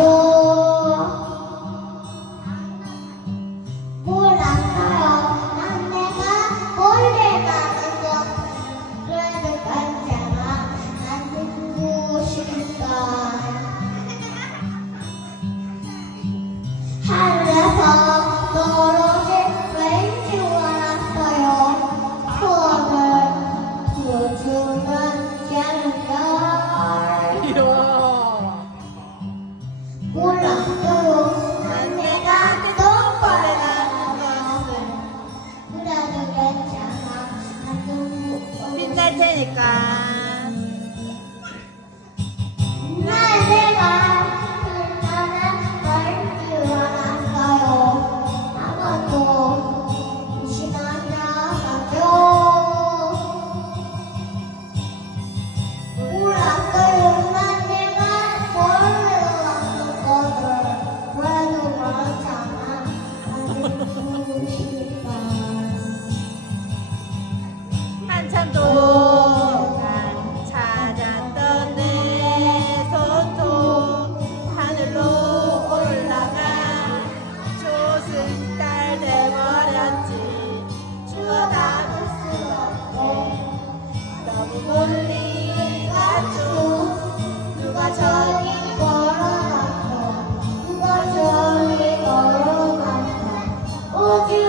情 할 테니까. Okay. you.